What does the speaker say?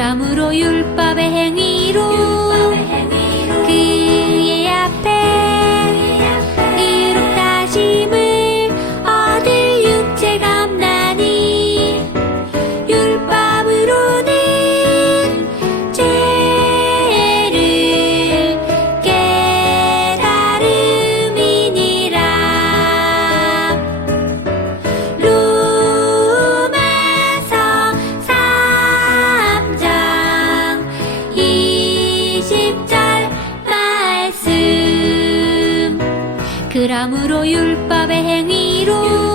사람으로 율법의 행위로. 20절 말씀. 그러므로 율법의 행위로